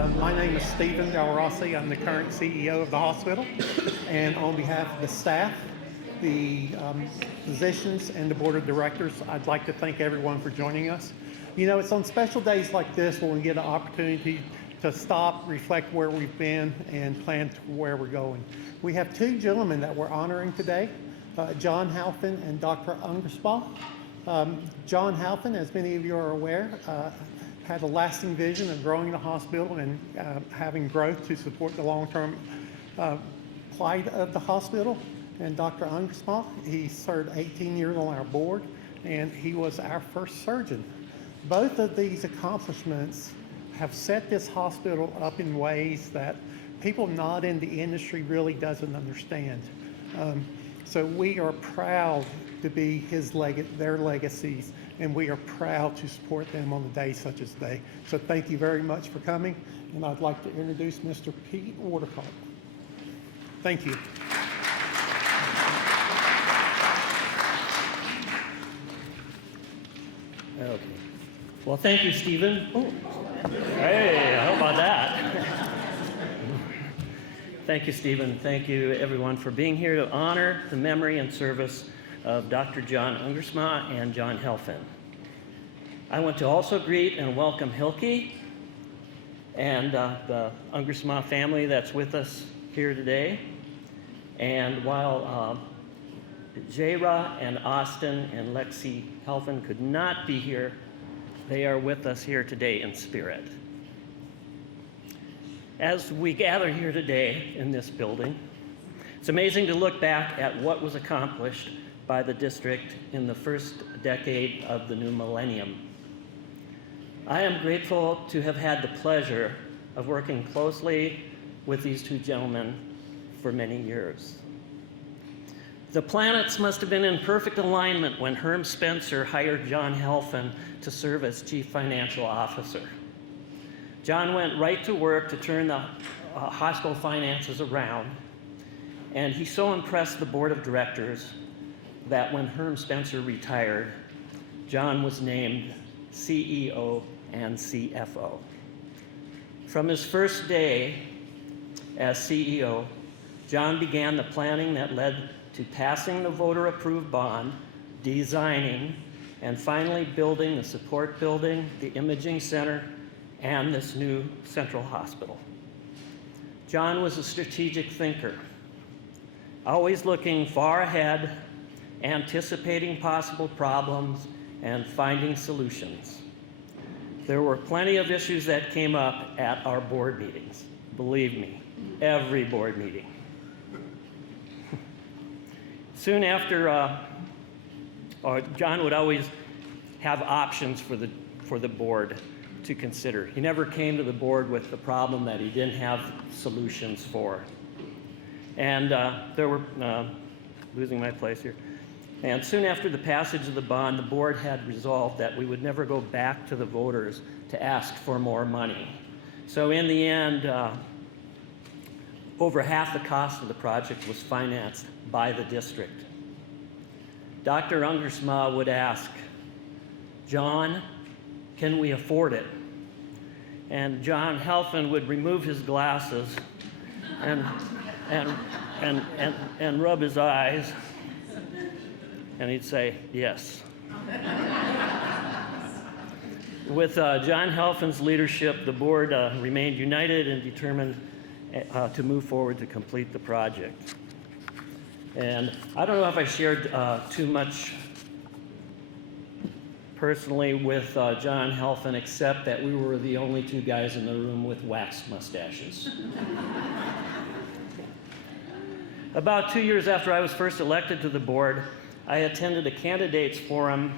My name is Stephen Del Rossi. I'm the current CEO of the hospital. And on behalf of the staff, the physicians, and the board of directors, I'd like to thank everyone for joining us. You know, it's on special days like this when we get an opportunity to stop, reflect where we've been, and plan to where we're going. We have two gentlemen that we're honoring today, John Halfen and Dr. Ungersma. John Halfen, as many of you are aware, had a lasting vision of growing the hospital and having growth to support the long-term plight of the hospital. And Dr. Ungersma, he served 18 years on our board, and he was our first surgeon. Both of these accomplishments have set this hospital up in ways that people not in the industry really doesn't understand. So we are proud to be their legacies, and we are proud to support them on a day such as today. So thank you very much for coming, and I'd like to introduce Mr. Pete Watercott. Thank you. Okay. Well, thank you, Stephen. Oh. Hey, how about that? Thank you, Stephen. Thank you, everyone, for being here to honor the memory and service of Dr. John Ungersma and John Halfen. I want to also greet and welcome Hilke and the Ungersma family that's with us here today. And while Jaira and Austin and Lexi Halfen could not be here, they are with us here today in spirit. As we gather here today in this building, it's amazing to look back at what was accomplished by the district in the first decade of the new millennium. I am grateful to have had the pleasure of working closely with these two gentlemen for many years. The planets must have been in perfect alignment when Herm Spencer hired John Halfen to serve as Chief Financial Officer. John went right to work to turn the hospital finances around, and he so impressed the board of directors that when Herm Spencer retired, John was named CEO and CFO. From his first day as CEO, John began the planning that led to passing the voter-approved bond, designing, and finally building the support building, the imaging center, and this new central hospital. John was a strategic thinker, always looking far ahead, anticipating possible problems, and finding solutions. There were plenty of issues that came up at our board meetings. Believe me, every board meeting. Soon after, John would always have options for the board to consider. He never came to the board with the problem that he didn't have solutions for. And there were, losing my place here. And soon after the passage of the bond, the board had resolved that we would never go back to the voters to ask for more money. So in the end, over half the cost of the project was financed by the district. Dr. Ungersma would ask, "John, can we afford it?" And John Halfen would remove his glasses and rub his eyes, and he'd say, "Yes." With John Halfen's leadership, the board remained united and determined to move forward to complete the project. And I don't know if I shared too much personally with John Halfen, except that we were the only two guys in the room with waxed mustaches. About 2 years after I was first elected to the board, I attended a candidates forum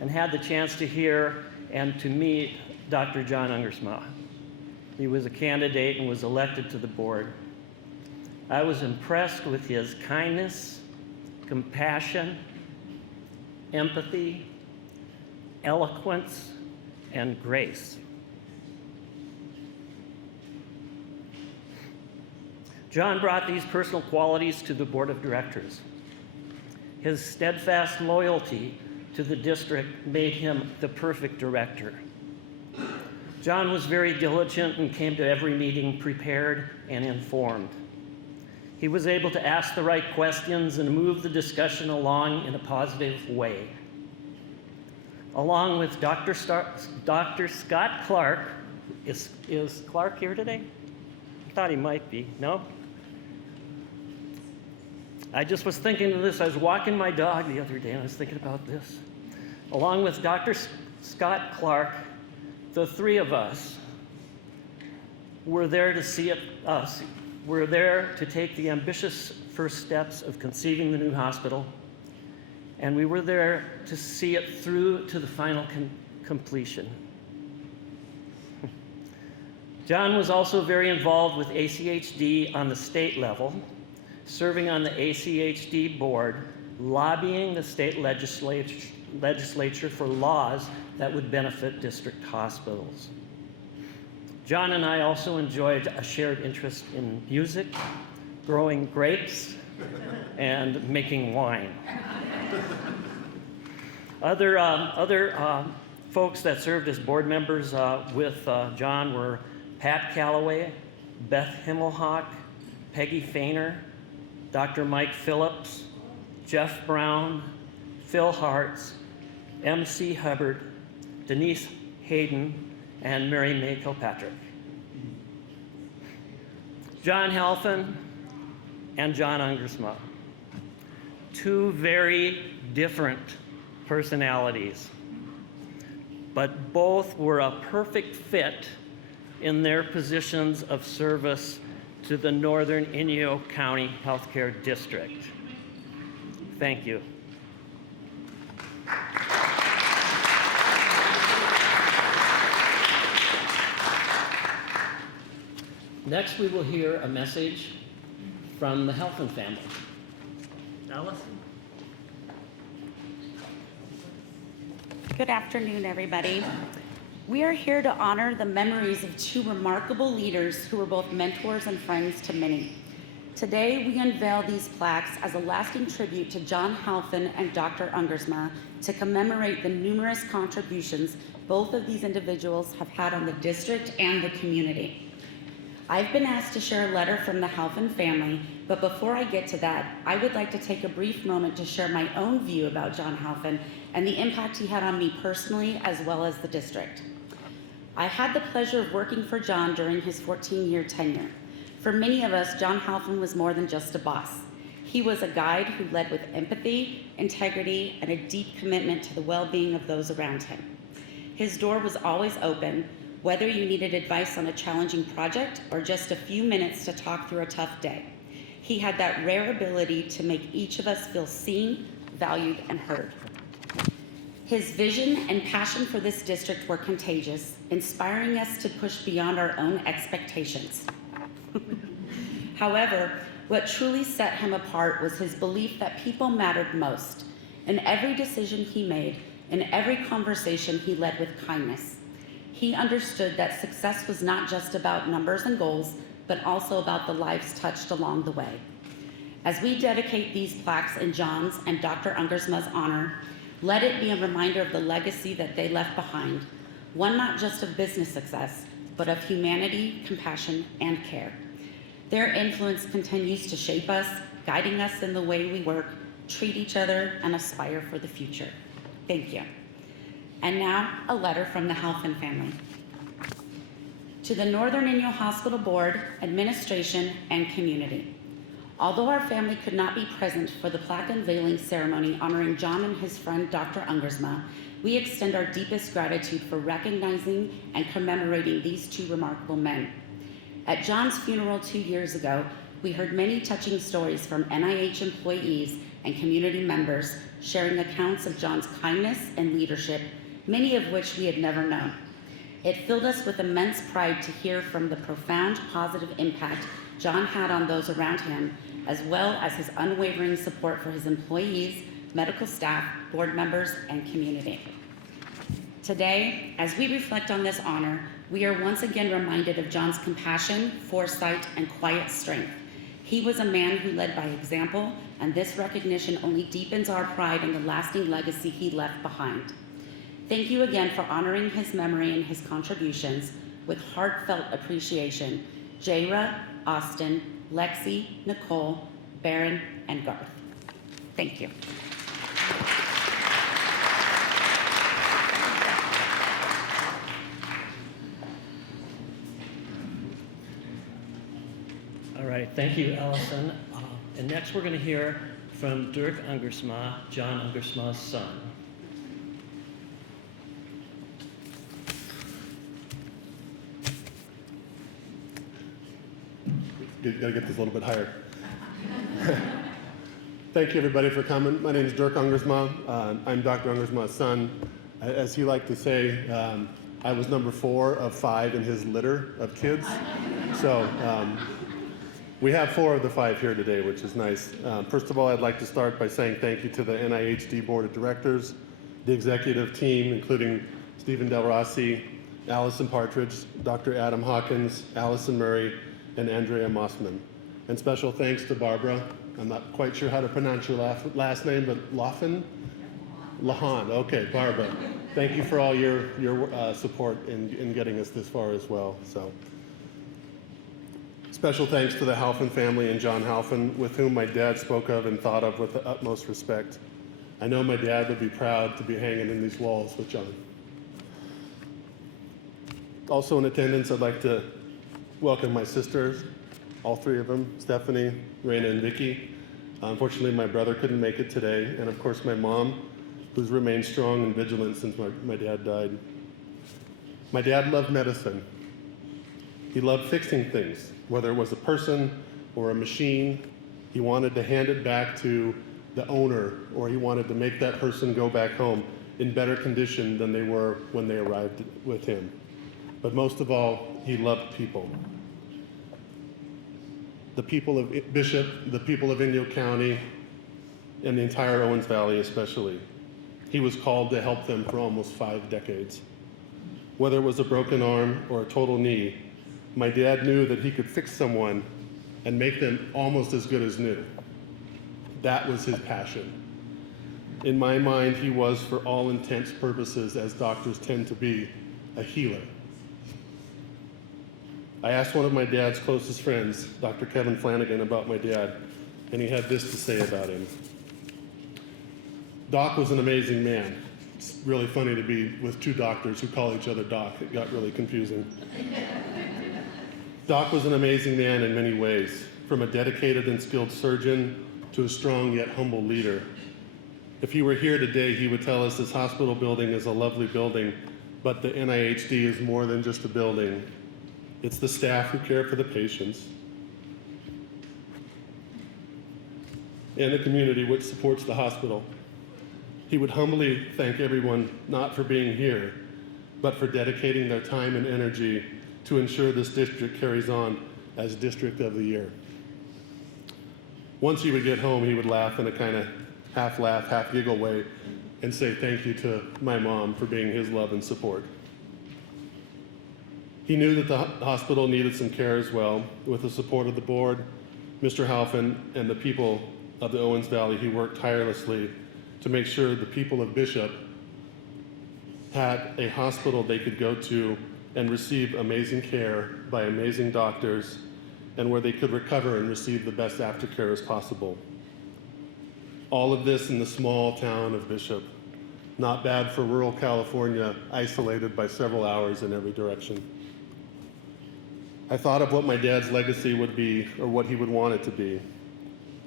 and had the chance to hear and to meet Dr. John Ungersma. He was a candidate and was elected to the board. I was impressed with his kindness, compassion, empathy, eloquence, and grace. John brought these personal qualities to the board of directors. His steadfast loyalty to the district made him the perfect director. John was very diligent and came to every meeting prepared and informed. He was able to ask the right questions and move the discussion along in a positive way. Along with Dr. Scott Clark, is Clark here today? I thought he might be, no? I just was thinking of this. I was walking my dog the other day and I was thinking about this. Along with Dr. Scott Clark, the three of us were there to see it us. We're there to take the ambitious first steps of conceiving the new hospital, and we were there to see it through to the final completion. John was also very involved with ACHD on the state level, serving on the ACHD board, lobbying the state legislature for laws that would benefit district hospitals. John and I also enjoyed a shared interest in music, growing grapes, and making wine. Other folks that served as board members with John were Pat Calloway, Beth Himmelhock, Peggy Fainer, Dr. Mike Phillips, Jeff Brown, Phil Hartz, M.C. Hubbard, Denise Hayden, and Mary May Kilpatrick. John Halfen and John Ungersma. Two very different personalities, but both were a perfect fit in their positions of service to the Northern Inyo County Healthcare District. Thank you. Next, we will hear a message from the Halfen family. Alice? Good afternoon, everybody. We are here to honor the memories of two remarkable leaders who were both mentors and friends to many. Today, we unveil these plaques as a lasting tribute to John Halfen and Dr. Ungersma to commemorate the numerous contributions both of these individuals have had on the district and the community. I've been asked to share a letter from the Halfen family, but before I get to that, I would like to take a brief moment to share my own view about John Halfen and the impact he had on me personally as well as the district. I had the pleasure of working for John during his 14-year tenure. For many of us, John Halfen was more than just a boss. He was a guide who led with empathy, integrity, and a deep commitment to the well-being of those around him. His door was always open, whether you needed advice on a challenging project or just a few minutes to talk through a tough day. He had that rare ability to make each of us feel seen, valued, and heard. His vision and passion for this district were contagious, inspiring us to push beyond our own expectations. However, what truly set him apart was his belief that people mattered most. In every decision he made, in every conversation he led with kindness. He understood that success was not just about numbers and goals, but also about the lives touched along the way. As we dedicate these plaques in John's and Dr. Ungersma's honor, let it be a reminder of the legacy that they left behind, one not just of business success, but of humanity, compassion, and care. Their influence continues to shape us, guiding us in the way we work, treat each other, and aspire for the future. Thank you. And now, a letter from the Halfen family. To the Northern Inyo Hospital Board, Administration, and Community. Although our family could not be present for the Plaque Unveiling Ceremony honoring John and his friend Dr. Ungersma, we extend our deepest gratitude for recognizing and commemorating these two remarkable men. At John's funeral 2 years ago, we heard many touching stories from NIH employees and community members sharing accounts of John's kindness and leadership, many of which we had never known. It filled us with immense pride to hear from the profound positive impact John had on those around him, as well as his unwavering support for his employees, medical staff, board members, and community. Today, as we reflect on this honor, we are once again reminded of John's compassion, foresight, and quiet strength. He was a man who led by example, and this recognition only deepens our pride in the lasting legacy he left behind. Thank you again for honoring his memory and his contributions with heartfelt appreciation, Jaira, Austin, Lexi, Nicole, Baron, and Garth. Thank you. All right, thank you, Allison. And next we're going to hear from Dirk Ungersma, John Ungersma's son. Gotta get this a little bit higher. Thank you everybody for coming. My name is Dirk Ungersma. I'm Dr. Ungersma's son. As he liked to say, I was number 4 of 5 in his litter of kids. So we have 4 of the 5 here today, which is nice. First of all, I'd like to start by saying thank you to the NIHD Board of Directors, the executive team, including Stephen Del Rossi, Allison Partridge, Dr. Adam Hawkins, Allison Murray, and Andrea Mossman. And special thanks to Barbara. I'm not quite sure how to pronounce your last name, but Lahan? Okay, Barbara. Thank you for all your support in getting us this far as well. So, special thanks to the Halfen family and John Halfen, with whom my dad spoke of and thought of with the utmost respect. I know my dad would be proud to be hanging in these walls with John. Also in attendance, I'd like to welcome my sisters, all 3 of them, Stephanie, Raina, and Vicky. Unfortunately, my brother couldn't make it today, and of course my mom, who's remained strong and vigilant since my dad died. My dad loved medicine. He loved fixing things, whether it was a person or a machine. He wanted to hand it back to the owner, or he wanted to make that person go back home in better condition than they were when they arrived with him. But most of all, he loved people. The people of Bishop, the people of Inyo County, and the entire Owens Valley especially. He was called to help them for almost 5 decades. Whether it was a broken arm or a total knee, my dad knew that he could fix someone and make them almost as good as new. That was his passion. In my mind, he was, for all intents purposes, as doctors tend to be, a healer. I asked one of my dad's closest friends, Dr. Kevin Flanagan, about my dad, and he had this to say about him. Doc was an amazing man. It's really funny to be with 2 doctors who call each other Doc. It got really confusing. Doc was an amazing man in many ways, from a dedicated and skilled surgeon to a strong yet humble leader. If he were here today, he would tell us this hospital building is a lovely building, but the NIHD is more than just a building. It's the staff who care for the patients and the community which supports the hospital. He would humbly thank everyone not for being here, but for dedicating their time and energy to ensure this district carries on as District of the Year. Once he would get home, he would laugh in a kind of half laugh, half giggle way and say thank you to my mom for being his love and support. He knew that the hospital needed some care as well. With the support of the board, Mr. Halfen, and the people of the Owens Valley, he worked tirelessly to make sure the people of Bishop had a hospital they could go to and receive amazing care by amazing doctors, and where they could recover and receive the best aftercare as possible. All of this in the small town of Bishop. Not bad for rural California, isolated by several hours in every direction. I thought of what my dad's legacy would be, or what he would want it to be.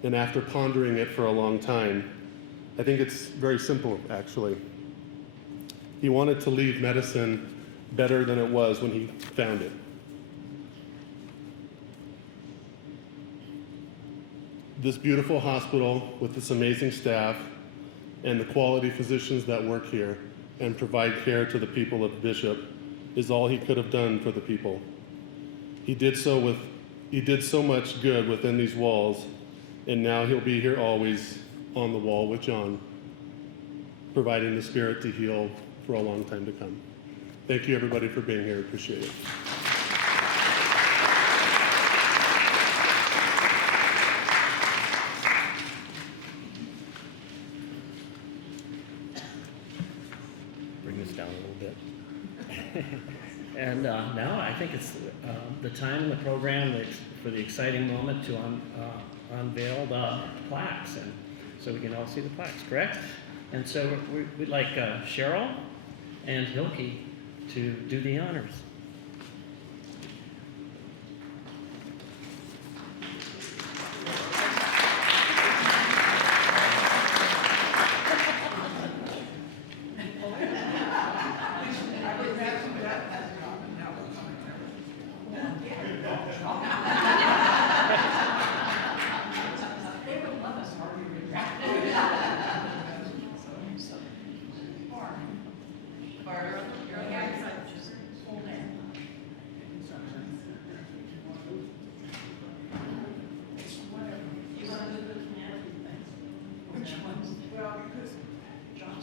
And after pondering it for a long time, I think it's very simple, actually. He wanted to leave medicine better than it was when he found it. This beautiful hospital with this amazing staff and the quality physicians that work here and provide care to the people of Bishop is all he could have done for the people. He did so much good within these walls, and now he'll be here always on the wall with John, providing the spirit to heal for a long time to come. Thank you everybody for being here. Appreciate it. Bring this down a little bit. And now I think it's the time in the program for the exciting moment to unveil the plaques, and so we can all see the plaques, correct? And so we'd like Cheryl and Hilke to do the honors.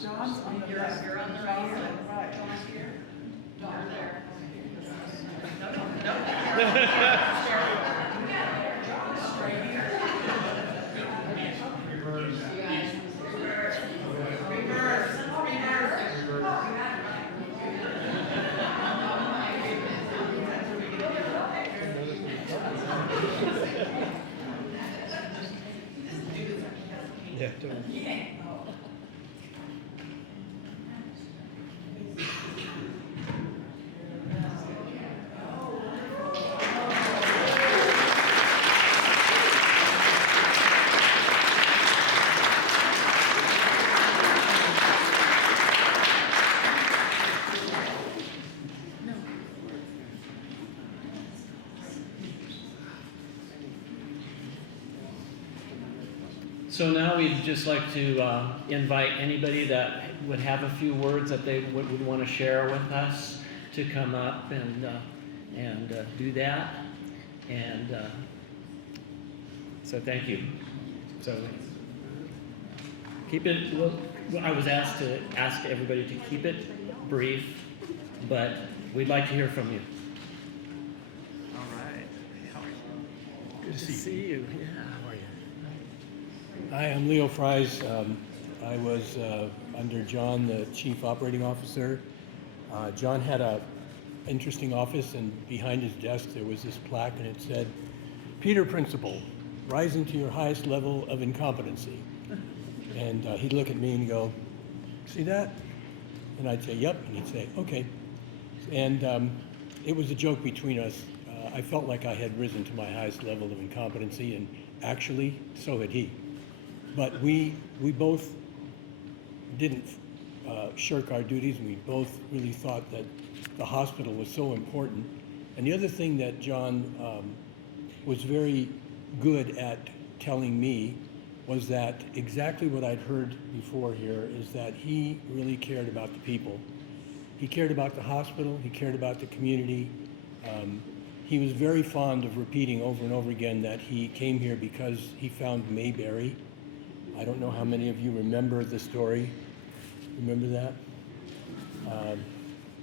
John's on the right. You're on the right. John's here. John there. Straight here. Reverse. Yeah, don't. So now we'd just like to invite anybody that would have a few words that they would want to share with us to come up and do that. And so thank you. So keep it, well, I was asked to ask everybody to keep it brief, but we'd like to hear from you. All right. How are you? Good to see you. Yeah. How are you? Hi, I'm Leo Fries. I was under John, the Chief Operating Officer. John had a interesting office, and behind his desk there was this plaque, and it said, "Peter Principle, rising to your highest level of incompetency." And he'd look at me and go, "See that?" And I'd say, "Yep." And he'd say, "Okay." And it was a joke between us. I felt like I had risen to my highest level of incompetency, and actually, so had he. But we both didn't shirk our duties, and we both really thought that the hospital was so important. And the other thing that John was very good at telling me was that exactly what I'd heard before here is that he really cared about the people. He cared about the hospital, he cared about the community. He was very fond of repeating over and over again that he came here because he found Mayberry. I don't know how many of you remember the story. Remember that?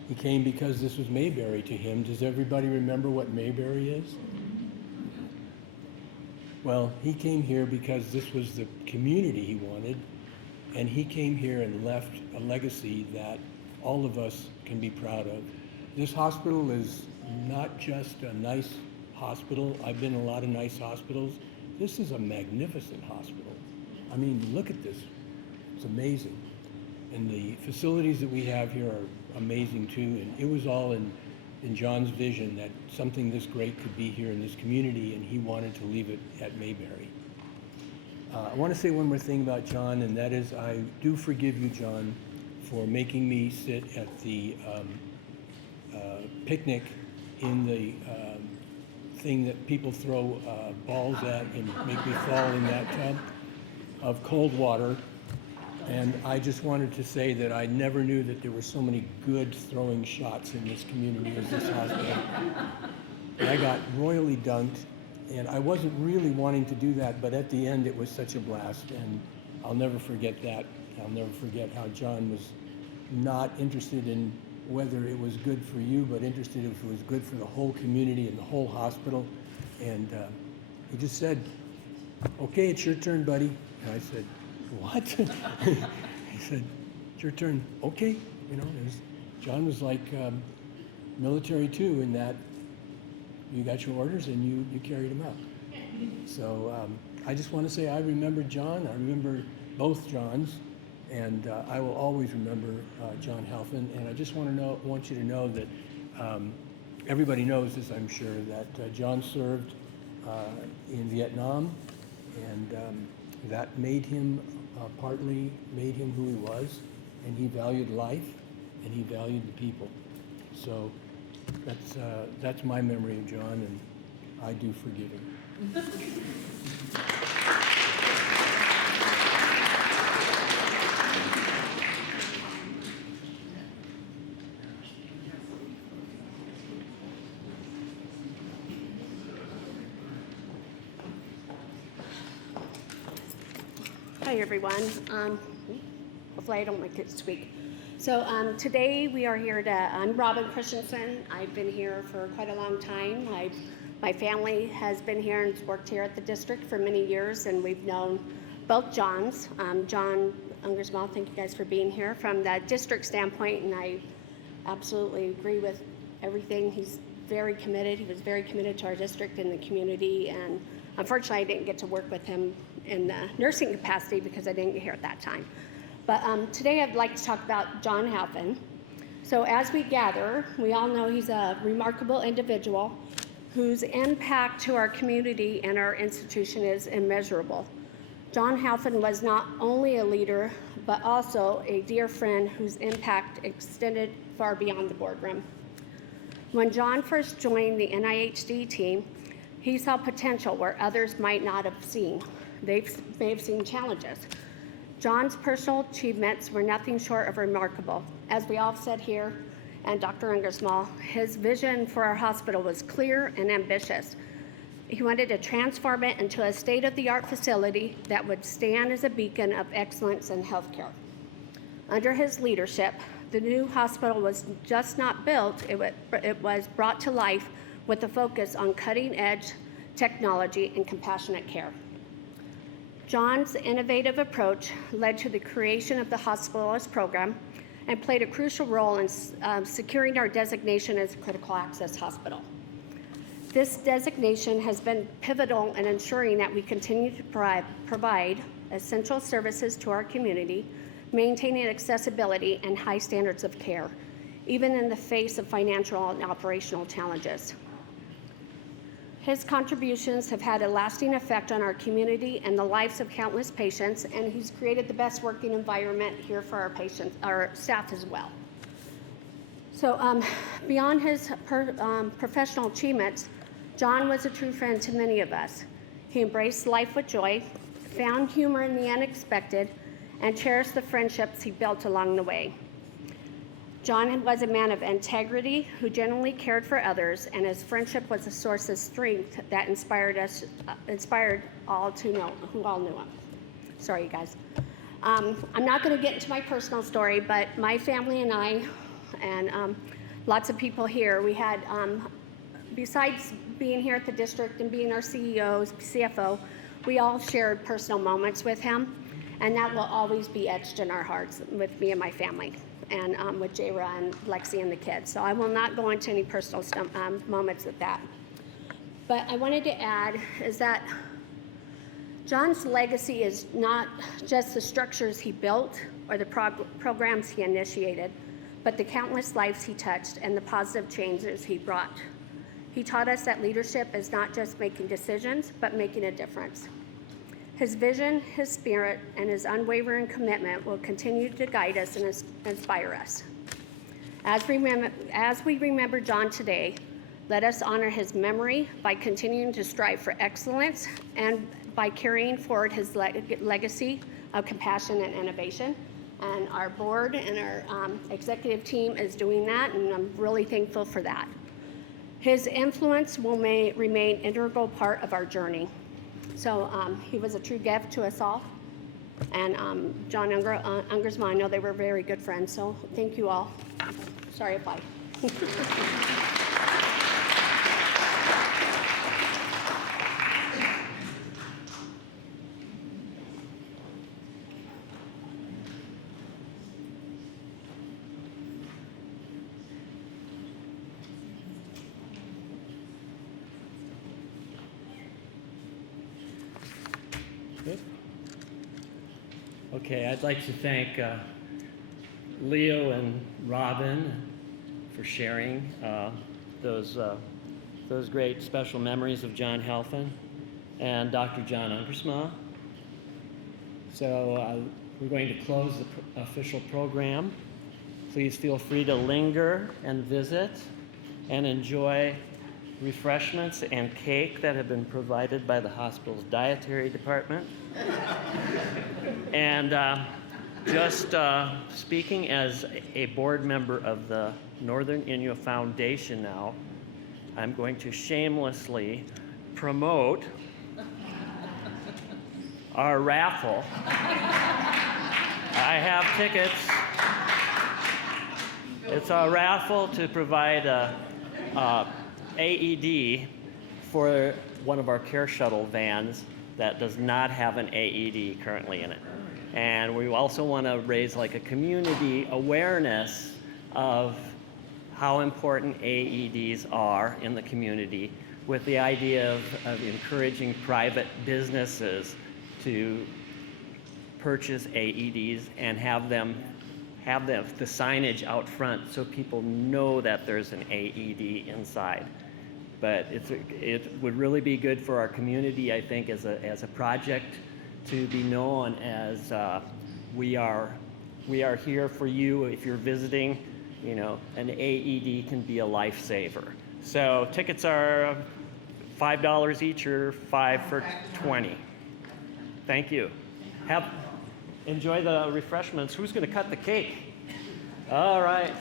He came because this was Mayberry to him. Does everybody remember what Mayberry is? Well, he came here because this was the community he wanted, and he came here and left a legacy that all of us can be proud of. This hospital is not just a nice hospital. I've been in a lot of nice hospitals. This is a magnificent hospital. I mean, look at this. It's amazing. And the facilities that we have here are amazing too. And it was all in John's vision that something this great could be here in this community, and he wanted to leave it at Mayberry. I want to say one more thing about John, and that is I do forgive you, John, for making me sit at the picnic in the thing that people throw balls at and make me fall in that tub of cold water. And I just wanted to say that I never knew that there were so many good throwing shots in this community as this hospital. And I got royally dunked, and I wasn't really wanting to do that, but at the end it was such a blast, and I'll never forget that. I'll never forget how John was not interested in whether it was good for you, but interested if it was good for the whole community and the whole hospital. And he just said, "Okay, it's your turn, buddy." And I said, "What?" He said, "It's your turn." "Okay." You know, John was like military too, in that you got your orders and you carried them out. So I just want to say I remember John. I remember both Johns, and I will always remember John Halfen. And I just want you to know that everybody knows this, I'm sure, that John served in Vietnam, and that made him partly made him who he was, and he valued life, and he valued the people. So that's my memory of John, and I do forgive him. Hi, everyone. Hopefully I don't make it squeak. So today we are here I'm Robin Christensen. I've been here for quite a long time. My family has been here and worked here at the district for many years, and we've known both Johns. John Ungersma, thank you guys for being here. From the district standpoint, and I absolutely agree with everything. He's very committed. He was very committed to our district and the community, and unfortunately I didn't get to work with him in the nursing capacity because I didn't get here at that time. But today I'd like to talk about John Halfen. So as we gather, we all know he's a remarkable individual whose impact to our community and our institution is immeasurable. John Halfen was not only a leader, but also a dear friend whose impact extended far beyond the boardroom. When John first joined the NIHD team, he saw potential where others might not have seen. They may have seen challenges. John's personal achievements were nothing short of remarkable. As we all said here, and Dr. Ungersma, his vision for our hospital was clear and ambitious. He wanted to transform it into a state-of-the-art facility that would stand as a beacon of excellence in healthcare. Under his leadership, the new hospital was just not built, it was brought to life with a focus on cutting-edge technology and compassionate care. John's innovative approach led to the creation of the hospitalist program and played a crucial role in securing our designation as a critical access hospital. This designation has been pivotal in ensuring that we continue to provide essential services to our community, maintaining accessibility and high standards of care, even in the face of financial and operational challenges. His contributions have had a lasting effect on our community and the lives of countless patients, and he's created the best working environment here for our patients, our staff as well. So beyond his professional achievements, John was a true friend to many of us. He embraced life with joy, found humor in the unexpected, and cherished the friendships he built along the way. John was a man of integrity who genuinely cared for others, and his friendship was a source of strength that inspired all to know who all knew him. Sorry, you guys. I'm not going to get into my personal story, but my family and I, and lots of people here, we had, besides being here at the district and being our CEO, CFO, we all shared personal moments with him, and that will always be etched in our hearts with me and my family, and with Jayra and Lexi and the kids. So I will not go into any personal moments with that. But I wanted to add is that John's legacy is not just the structures he built or the programs he initiated, but the countless lives he touched and the positive changes he brought. He taught us that leadership is not just making decisions, but making a difference. His vision, his spirit, and his unwavering commitment will continue to guide us and inspire us. As we remember John today, let us honor his memory by continuing to strive for excellence and by carrying forward his legacy of compassion and innovation. And our board and our executive team is doing that, and I'm really thankful for that. His influence will remain an integral part of our journey. So he was a true gift to us all. And John Ungersma, I know they were very good friends, so thank you all. Sorry if I. Okay, I'd like to thank Leo and Robin for sharing those great special memories of John Halfen and Dr. John Ungersma. So we're going to close the official program. Please feel free to linger and visit and enjoy refreshments and cake that have been provided by the hospital's dietary department. And just speaking as a board member of the Northern Inyo Foundation now, I'm going to shamelessly promote our raffle. I have tickets. It's a raffle to provide a AED for one of our care shuttle vans that does not have an AED currently in it. And we also want to raise like a community awareness of how important AEDs are in the community, with the idea of encouraging private businesses to purchase AEDs and have the signage out front so people know that there's an AED inside. But it would really be good for our community, I think, as a project to be known as we are here for you. If you're visiting, you know, an AED can be a lifesaver. So tickets are $5 each or $5 for $20. Thank you. Enjoy the refreshments. Who's going to cut the cake? All right.